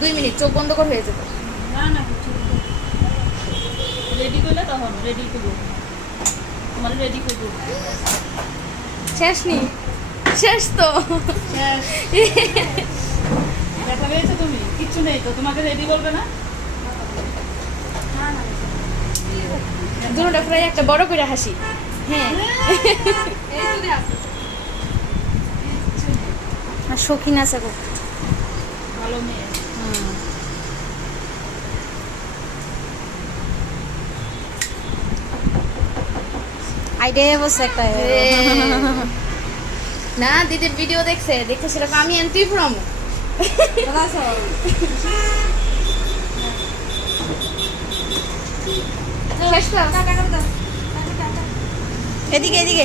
2 minute চোখ বন্ধ করে হয়ে যাবে। না না কিছু রেডি করলে তখন রেডি করবো, তোমার রেডি করবো। শেষ নি, শেষ তো। শেষ। দেখা পেয়েছো তুমি? কিচ্ছু নেই তো, তোমাকে রেডি করবে না? দুটোটা ফ্রাই একটা বড় করে হাসি। হ্যাঁ আর শৌখিন আছে খুব। ভালো মেয়ে। আইডিয়া বসে একটা না দিদির ভিডিও দেখতে সেরকম আমি এন্ট্রি ফ্রম এদিকে এদিকে